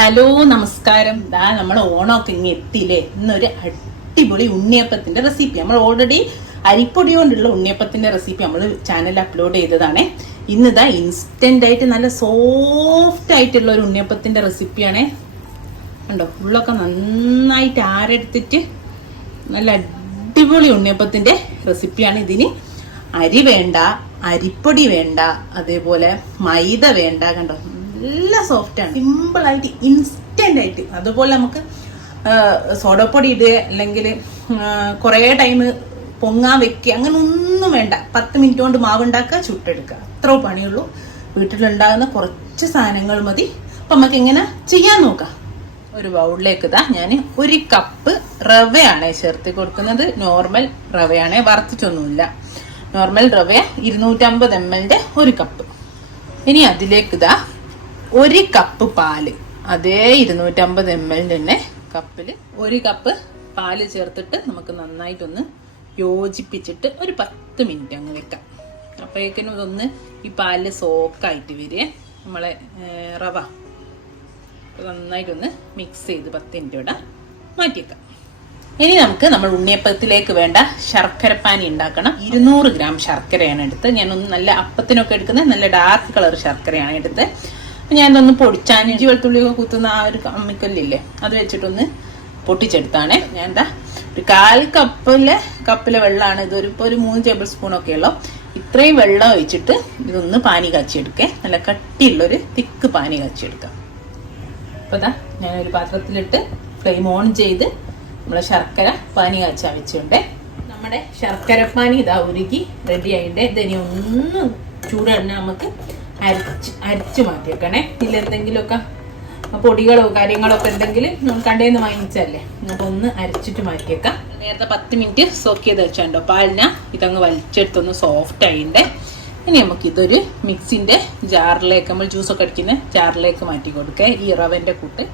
Hello നമസ്കാരം. ദാ നമ്മൾ ഓണമൊക്കെ ഇങ്ങനെ എത്തിയില്ലേ. ഇന്നൊരു അടിപൊളി ഉണ്ണിയപ്പത്തിന്റെ റെസിപ്പി നമ്മൾ ഓൾറെഡി അരിപ്പൊടി കൊണ്ടുള്ള ഉണ്ണിയപ്പത്തിന്റെ റെസിപ്പി നമ്മൾ ചാനലിൽ അപ്ലോഡ് ചെയ്തതാണ്. ഇന്നിതാ ഇൻസ്റ്റന്റ് ആയിട്ട് നല്ല സോഫ്റ്റ് ആയിട്ടുള്ള ഒരു ഉണ്ണിയപ്പത്തിന്റെ റെസിപ്പിയാണേ. കണ്ടോ, ഉള്ളൊക്കെ നന്നായിട്ട് ആരെടുത്തിട്ട് നല്ല അടിപൊളി ഉണ്ണിയപ്പത്തിന്റെ റെസിപ്പിയാണ്. ഇതിന് അരി വേണ്ട, അരിപ്പൊടി വേണ്ട, അതേപോലെ മൈദ വേണ്ട. കണ്ടോ, നല്ല സോഫ്റ്റ് ആണ്, സിമ്പിൾ ആയിട്ട് ഇൻസ്റ്റന്റ് ആയിട്ട്. അതുപോലെ നമുക്ക് സോഡപ്പൊടി ഇടുക അല്ലെങ്കിൽ കുറേ ടൈം പൊങ്ങാൻ വെക്കുക, അങ്ങനെ ഒന്നും വേണ്ട. 10 മിനിറ്റ് കൊണ്ട് മാവ് ഉണ്ടാക്കുക, ചുട്ടെടുക്കുക, അത്രേ പണിയുള്ളൂ. വീട്ടിലുണ്ടാകുന്ന കുറച്ച് സാധനങ്ങൾ മതി. അപ്പൊ നമുക്ക് എങ്ങനെ ചെയ്യാൻ നോക്കാം. ഒരു ബൗളിലേക്ക് ഇതാ ഞാൻ 1 കപ്പ് റവയാണ് ചേർത്ത് കൊടുക്കുന്നത്. നോർമൽ റവയാണ്, വറുത്തിട്ടൊന്നുമില്ല. നോർമൽ റവ 250 ml 1 കപ്പ്. ഇനി അതിലേക്ക് ഇതാ 1 കപ്പ് പാല്, അതേ 250 ml തന്നെ കപ്പില് 1 കപ്പ് പാല് ചേർത്തിട്ട് നമുക്ക് നന്നായിട്ടൊന്ന് യോജിപ്പിച്ചിട്ട് ഒരു 10 മിനിറ്റ് അങ്ങ് വെക്കാം. അപ്പോഴേക്കിനും ഇതൊന്ന് ഈ പാലില് സോക്കായിട്ട് വരിക നമ്മളെ റവ. നന്നായിട്ടൊന്ന് മിക്സ് ചെയ്ത് 10 മിനിറ്റ് ഇവിടെ മാറ്റിയേക്കാം. ഇനി നമുക്ക് നമ്മൾ ഉണ്ണിയപ്പത്തിലേക്ക് വേണ്ട ശർക്കരപ്പാനി ഉണ്ടാക്കണം. 200 ഗ്രാം ശർക്കരയാണ് എടുത്ത്. ഞാനൊന്ന് നല്ല അപ്പത്തിനൊക്കെ എടുക്കുന്ന നല്ല ഡാർക്ക് കളർ ശർക്കരയാണ് എടുത്ത്. ഞാനൊന്ന് പൊടിച്ചാൻ ഇഞ്ചി വെളുത്തുള്ളി കുത്തുന്ന ആ ഒരു അമ്മിക്കല്ലില്ലേ, അത് വെച്ചിട്ടൊന്ന് പൊട്ടിച്ചെടുത്താണ്. ഞാൻ എന്താ ഒരു 1/4 കപ്പിലെ വെള്ളമാണ്. ഇതൊരിപ്പോൾ ഒരു 3 ടേബിൾ സ്പൂൺ ഒക്കെ ഉള്ളൂ. ഇത്രയും വെള്ളം ഒഴിച്ചിട്ട് ഇതൊന്ന് പാനി കാച്ചിയെടുക്കേ. നല്ല കട്ടിയുള്ളൊരു തിക്ക് പാനി കാച്ചിയെടുക്കാം. അപ്പൊ ഇതാ ഞാനൊരു പാത്രത്തിലിട്ട് ഫ്ലെയിം ഓൺ ചെയ്ത് നമ്മളെ ശർക്കര പാനി കാച്ചാൻ വെച്ചിട്ടുണ്ട്. നമ്മുടെ ശർക്കരപ്പാനി ഇതാ ഉരുകി റെഡി ആയിട്ട്. ഇതിനി ഒന്ന് ചൂടെണ്ണ നമുക്ക് അരിച്ച് മാറ്റിയേക്കണേ. ഇതിലെന്തെങ്കിലുമൊക്കെ പൊടികളോ കാര്യങ്ങളോ ഒക്കെ ഉണ്ടെങ്കിൽ നമ്മൾ കടയിൽ വാങ്ങിച്ചല്ലേ, നമുക്ക് ഒന്ന് അരിച്ചിട്ട് മാറ്റിയേക്കാം. നേരത്തെ 10 മിനിറ്റ് സോക്ക് ചെയ്ത് വെച്ചോ പാലിന. ഇതങ്ങ് വലിച്ചെടുത്തൊന്ന് സോഫ്റ്റ് ആയിണ്ടേ. ഇനി നമുക്ക് ഇതൊരു മിക്സിന്റെ ജാറിലേക്ക്, നമ്മൾ ജ്യൂസൊക്കെ അടിക്കുന്ന ജാറിലേക്ക് മാറ്റി കൊടുക്കുക. ഈ റവന്റെ കൂട്ട്,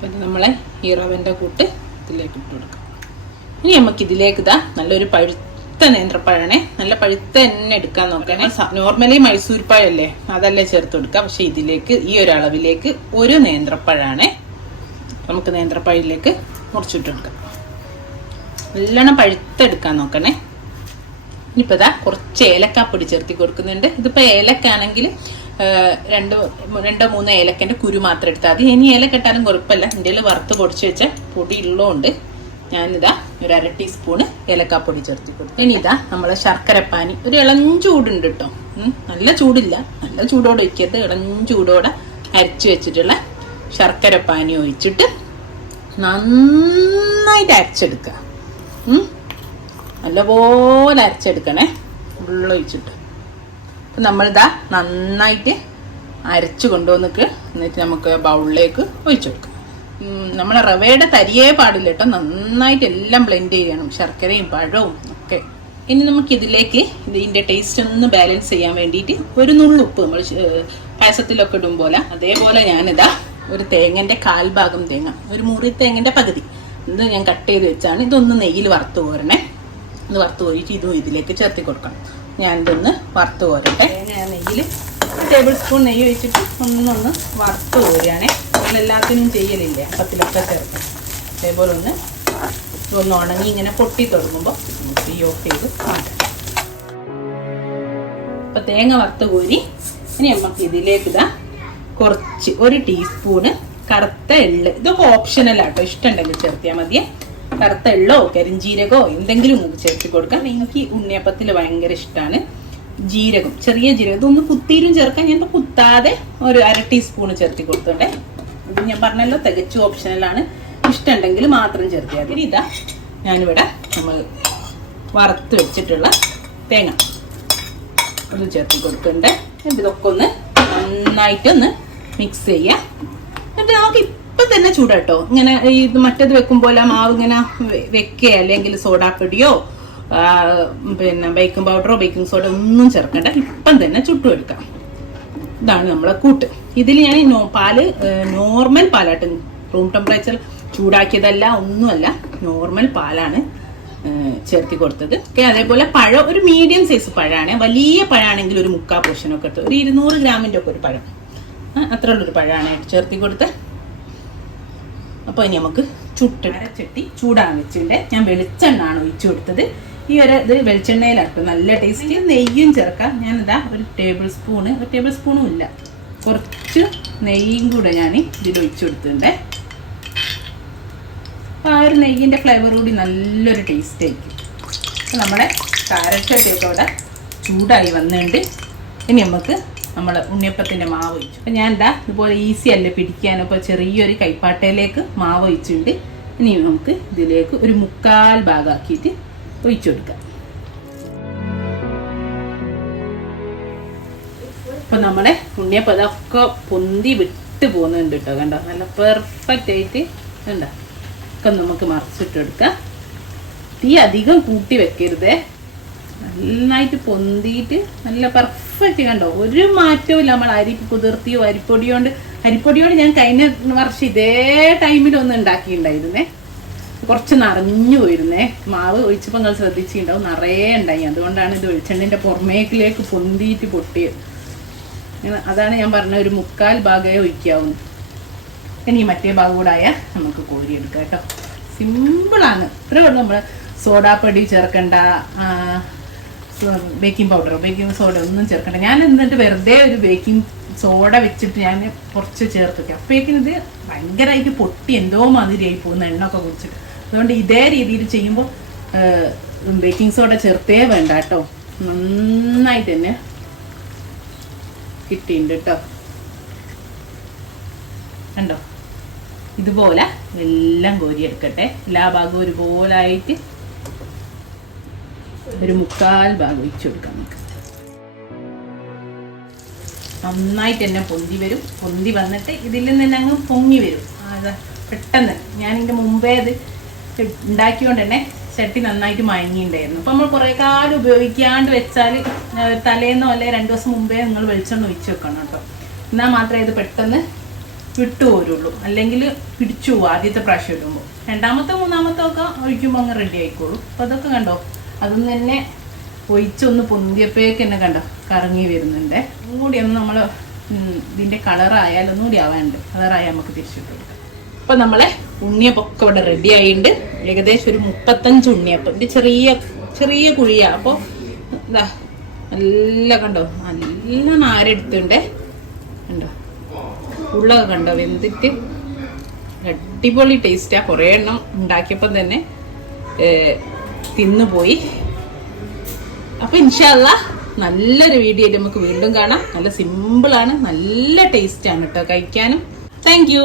പിന്നെ നമ്മളെ ഈ റവന്റെ കൂട്ട് ഇതിലേക്ക് ഇട്ട് കൊടുക്കാം. ഇനി നമുക്ക് ഇതിലേക്ക് ഇതാ നല്ലൊരു പഴുത്ത നേന്ത്രപ്പഴാണേ. നല്ല പഴുത്ത തന്നെ എടുക്കാൻ നോക്കണേ. നോർമലി മൈസൂർ പഴല്ലേ, അതല്ലേ ചേർത്ത് കൊടുക്കുക. പക്ഷെ ഇതിലേക്ക് ഈ ഒരു അളവിലേക്ക് 1 നേന്ത്രപ്പഴാണേ. നമുക്ക് നേന്ത്രപ്പഴയിലേക്ക് മുറിച്ചിട്ട് കൊടുക്കാം. നല്ലോണം പഴുത്തെടുക്കാൻ നോക്കണേ. ഇനിയിപ്പോൾ ഇതാ കുറച്ച് ഏലക്കാപ്പൊടി ചേർത്തി കൊടുക്കുന്നുണ്ട്. ഇതിപ്പോൾ ഏലക്കാണെങ്കിൽ 2-3 ഏലക്കൻ്റെ കുരു മാത്രം എടുത്താൽ മതി. ഇനി ഏലക്ക ഇട്ടാലും കുഴപ്പമില്ല. എൻ്റെ വറുത്ത് പൊടിച്ച് വെച്ച പൊടി ഉള്ളതുകൊണ്ട് ഞാനിതാ ഒരു 1/2 ടീസ്പൂണ് ഏലക്കാപ്പൊടി ചേർത്തി കൊടുത്തു. ഇനി ഇതാ നമ്മളെ ശർക്കരപ്പാനി ഒരു ഇളം ചൂടുണ്ട് കേട്ടോ. നല്ല ചൂടില്ല, നല്ല ചൂടോടെ ഒഴിക്കരുത്. ഇളം ചൂടോടെ അരച്ച് വെച്ചിട്ടുള്ള ശർക്കരപ്പാനി ഒഴിച്ചിട്ട് നന്നായിട്ട് അരച്ചെടുക്കുക. നല്ലപോലെ അരച്ചെടുക്കണേ, ഉള്ളൊഴിച്ചിട്ട്. അപ്പം നമ്മളിതാ നന്നായിട്ട് അരച്ച് കൊണ്ടുവന്നിട്ട് എന്നിട്ട് നമുക്ക് ബൗളിലേക്ക് ഒഴിച്ചെടുക്കാം. നമ്മളെ റവയുടെ തരിയേ പാടില്ല കേട്ടോ, നന്നായിട്ട് എല്ലാം ബ്ലെൻഡ് ചെയ്യണം, ശർക്കരയും പഴവും ഒക്കെ. ഇനി നമുക്ക് ഇതിലേക്ക് ഇതിൻ്റെ ടേസ്റ്റ് ഒന്ന് ബാലൻസ് ചെയ്യാൻ വേണ്ടിയിട്ട് ഒരു നുള്ളുപ്പ് നമ്മൾ പായസത്തിലൊക്കെ ഇടും പോലെ, അതേപോലെ ഞാനിതാ ഒരു തേങ്ങൻ്റെ 1/4 ഭാഗം തേങ്ങ, ഒരു മുറി തേങ്ങൻ്റെ പകുതി ഇത് ഞാൻ കട്ട് ചെയ്ത് വെച്ചാണ്. ഇതൊന്ന് നെയ്യിൽ വറുത്ത് കോരണേ. ഇത് വറുത്ത് കോരിയിട്ട് ഇതും ഇതിലേക്ക് ചേർത്തി കൊടുക്കണം. ഞാനിതൊന്ന് വറുത്ത് കോരട്ടെ. ഞാൻ നെയ്യിൽ 1 ടേബിൾ സ്പൂൺ നെയ്യ് ഒഴിച്ചിട്ട് ഒന്നൊന്ന് വറുത്ത് കോരുകയാണേ. നമ്മളെല്ലാത്തിനും ചെയ്യലില്ലേ, അപ്പത്തിലൊക്കെ ചേർത്ത്. അതേപോലെ ഇതൊന്ന് ഉണങ്ങി ഇങ്ങനെ പൊട്ടി തുടങ്ങുമ്പോൾ നമുക്ക് ഈ ഓഫ് ചെയ്ത് മാറ്റാം. അപ്പം തേങ്ങ വറുത്ത് കോരി. ഇനി നമുക്ക് ഇതിലേക്ക് ഇതാ കുറച്ച് 1 ടീസ്പൂണ് കറുത്ത എള്ള്. ഇതൊക്കെ ഓപ്ഷനലാട്ടോ, ഇഷ്ടമുണ്ടെങ്കിൽ ചേർത്തിയാൽ മതിയെ. കറുത്ത എള്ളോ കരിഞ്ജീരകോ എന്തെങ്കിലും നമുക്ക് ചേർത്തി കൊടുക്കാം. എനിക്ക് ഉണ്ണിയപ്പത്തിൽ ഭയങ്കര ഇഷ്ടമാണ് ജീരകം, ചെറിയ ജീരകം. ഇതൊന്ന് കുത്തിയിലും ചേർക്കാം. ഞാനിപ്പോൾ കുത്താതെ ഒരു 1/2 ടീസ്പൂണ് ചേർത്തി കൊടുത്തോണ്ടേ. ഇത് ഞാൻ പറഞ്ഞല്ലോ തികച്ചും ഓപ്ഷനലാണ്, ഇഷ്ടമുണ്ടെങ്കിൽ മാത്രം ചേർത്തിയാൽ മതി. ഇതാ ഞാനിവിടെ നമ്മൾ വറുത്ത് വെച്ചിട്ടുള്ള തേങ്ങ അത് ചേർത്തി കൊടുക്കുന്നുണ്ട്. ഇതൊക്കെ ഒന്ന് നന്നായിട്ടൊന്ന് മിക്സ് ചെയ്യാം. എന്നിട്ട് നമുക്ക് ഇപ്പം തന്നെ ചൂടാട്ടോ. ഇങ്ങനെ ഇത് മറ്റേത് വെക്കുമ്പോൾ മാവ് ഇങ്ങനെ വെക്കുക, അല്ലെങ്കിൽ സോഡാപ്പൊടിയോ പിന്നെ ബേക്കിംഗ് പൗഡറോ ബേക്കിംഗ് സോഡ ഒന്നും ചേർക്കണ്ട. ഇപ്പം തന്നെ ചുട്ടും. ഇതാണ് നമ്മളെ കൂട്ട്. ഇതിൽ ഞാൻ പാല് നോർമൽ പാലാട്ട്, റൂം ടെമ്പറേച്ചർ ചൂടാക്കിയതല്ല, ഒന്നുമല്ല, നോർമൽ പാലാണ് ചേർത്തി കൊടുത്തത്. അതേപോലെ പഴം ഒരു മീഡിയം സൈസ് പഴമാണ്. വലിയ പഴമാണെങ്കിൽ ഒരു 3/4 പോർഷനൊക്കെ എടുത്ത് ഒരു 200 ഗ്രാമിൻ്റെ ഒക്കെ ഒരു പഴം, അത്ര ഉള്ളൊരു പഴമാണ് ചേർത്തി കൊടുത്ത് അപ്പോൾ ഇനി നമുക്ക് ചട്ടി ചൂടാൻ വെച്ചിട്ടുണ്ട്. ഞാൻ വെളിച്ചെണ്ണയാണ് ഒഴിച്ചു കൊടുത്തത്. ഈ ഇത് വെളിച്ചെണ്ണയിലാട്ടോ നല്ല ടേസ്റ്റ്. നെയ്യും ചേർക്കാം. ഞാനിതാ ഒരു ടേബിൾ സ്പൂണും ഇല്ല, കുറച്ച് നെയ്യും കൂടെ ഞാൻ ഇതിൽ ഒഴിച്ചു കൊടുത്തിട്ടുണ്ട്. അപ്പോൾ ആ ഒരു നെയ്യിൻ്റെ ഫ്ലേവർ കൂടി നല്ലൊരു ടേസ്റ്റ് ആയിരിക്കും. അപ്പോൾ നമ്മുടെ കാരച്ചട്ടിയൊക്കെ ഇവിടെ ചൂടായി വന്നിട്ടുണ്ട്. ഇനി നമുക്ക് നമ്മൾ ഉണ്ണിയപ്പത്തിൻ്റെ മാവ് ഒഴിച്ചു. അപ്പം ഞാൻ എന്താ ഇതുപോലെ ഈസി അല്ലേ പിടിക്കാൻ. അപ്പോൾ ചെറിയൊരു കൈപ്പാട്ടയിലേക്ക് മാവ് ഒഴിച്ചിട്ടുണ്ട്. ഇനി നമുക്ക് ഇതിലേക്ക് ഒരു 1/4 ഭാഗമാക്കിയിട്ട് ഒഴിച്ചു കൊടുക്കാം. അപ്പം നമ്മുടെ ഉണ്ണിയപ്പം അതൊക്കെ പൊന്തി വിട്ട് പോകുന്നുണ്ട് കേട്ടോ. കണ്ടോ, നല്ല പെർഫെക്റ്റ് ആയിട്ട് കണ്ടോ ഒക്കെ നമുക്ക് മറിച്ചിട്ടെടുക്കാം. തീ അധികം കൂട്ടി വെക്കരുതേ, നന്നായിട്ട് പൊന്തിയിട്ട് നല്ല പെർഫെക്റ്റ്. കണ്ടോ, ഒരു മാറ്റവും ഇല്ല. നമ്മൾ അരി കുതിർത്തിയോ അരിപ്പൊടിയോട് ഞാൻ കഴിഞ്ഞ വർഷം ഇതേ ടൈമിലൊന്നും ഉണ്ടാക്കിയിട്ടുണ്ടായിരുന്നേ. കുറച്ച് നിറഞ്ഞു പോയിരുന്നേ. മാവ് ഒഴിച്ചപ്പോൾ നിങ്ങൾ ശ്രദ്ധിച്ചിട്ടുണ്ടാവും, നിറയെ ഉണ്ടായി. അതുകൊണ്ടാണ് ഇത് വെളിച്ചെണ്ണിൻ്റെ പുറമേക്കിലേക്ക് പൊന്തിയിട്ട് പൊട്ടിയത്. അതാണ് ഞാൻ പറഞ്ഞ ഒരു 1/4 ഭാഗമേ ഒഴിക്കാവുന്നു. ഇനി മറ്റേ ഭാഗം കൂടെ ആയാൽ നമുക്ക് കോരിയെടുക്കാം കേട്ടോ. സിമ്പിളാണ്. ഇത്രേ ഉള്ളൂ. നമ്മൾ സോഡാപ്പൊടി ചേർക്കണ്ട, ബേക്കിംഗ് സോഡ ഒന്നും ചേർക്കണ്ട. ഞാൻ എന്നിട്ട് വെറുതെ ഒരു ബേക്കിംഗ് സോഡ വെച്ചിട്ട് ഞാൻ കുറച്ച് ചേർത്ത് വയ്ക്കും. അപ്പോഴേക്കും ഇത് ഭയങ്കരമായിട്ട് പൊട്ടി എന്തോ മാതിരിയായി പോകുന്ന എണ്ണൊക്കെ കുടിച്ചിട്ട്. അതുകൊണ്ട് ഇതേ രീതിയിൽ ചെയ്യുമ്പോൾ ബേക്കിംഗ് സോഡ ചേർത്തേ വേണ്ട കേട്ടോ. നന്നായിട്ട് തന്നെ കിട്ടിയിട്ടുണ്ട് കേട്ടോ. കണ്ടോ, ഇതുപോലെ എല്ലാം കോരിയെടുക്കട്ടെ. എല്ലാ ഭാഗവും ഒരുപോലായിട്ട് ഒരു 1/4 ഭാഗം ഒഴിച്ചു കൊടുക്കാം നമുക്ക്. നന്നായിട്ട് തന്നെ പൊന്തി വരും. പൊന്തി വന്നിട്ട് ഇതിൽ നിന്ന് തന്നെ അങ്ങ് പൊങ്ങി വരും. അത് പെട്ടെന്ന് ഞാൻ ഇതിൻ്റെ മുമ്പേ അത് ഉണ്ടാക്കിയോണ്ട് തന്നെ ചട്ടി നന്നായിട്ട് മയങ്ങിയിട്ടുണ്ടായിരുന്നു. അപ്പം നമ്മൾ കുറേ കാലം ഉപയോഗിക്കാണ്ട് വെച്ചാൽ തലേന്നോ അല്ലെ 2 ദിവസം മുമ്പേ നിങ്ങൾ വെളിച്ചെണ്ണ ഒഴിച്ച് വെക്കണം കേട്ടോ. എന്നാൽ മാത്രമേ ഇത് പെട്ടെന്ന് വിട്ടുപോരുള്ളൂ. അല്ലെങ്കിൽ പിടിച്ചു പോകും ആദ്യത്തെ പ്രാവശ്യം ഇടുമ്പോൾ. രണ്ടാമത്തെ മൂന്നാമത്തെ ഒക്കെ ഒഴിക്കുമ്പോൾ അങ്ങ് റെഡി ആയിക്കോളൂ. അപ്പോൾ അതൊക്കെ കണ്ടോ, അതൊന്നും തന്നെ ഒഴിച്ചൊന്ന് പൊന്തിയപ്പോഴേക്ക് തന്നെ കണ്ടോ കറങ്ങി വരുന്നുണ്ട്. ഒന്നുകൂടി ഒന്ന് നമ്മൾ ഇതിൻ്റെ കളറായാലും ഒന്നുകൂടി ആവാനുണ്ട്. കളറായാൽ നമുക്ക് തിരിച്ചിട്ട് കൊടുക്കാം. അപ്പം നമ്മളെ ഉണ്ണിയപ്പൊക്കെ ഇവിടെ റെഡി ആയിട്ടുണ്ട്. ഏകദേശം ഒരു 35 ഉണ്ണിയപ്പം. ഇത് ചെറിയ കുഴിയാണ്. അപ്പോൾ ഇതാ നല്ല കണ്ടോ, നല്ല നാരെടുത്തുണ്ട്. കണ്ടോ, ഉള്ളൊക്കെ കണ്ടോ വെന്തിട്ട് അടിപൊളി ടേസ്റ്റാ. കുറേ എണ്ണം ഉണ്ടാക്കിയപ്പം തന്നെ തിന്നുപോയി. അപ്പോൾ ഇൻഷാ അല്ലാഹ് നല്ലൊരു വീഡിയോ നമുക്ക് വീണ്ടും കാണാം. നല്ല സിമ്പിളാണ്, നല്ല ടേസ്റ്റാണ് കേട്ടോ കഴിക്കാനും. Thank you.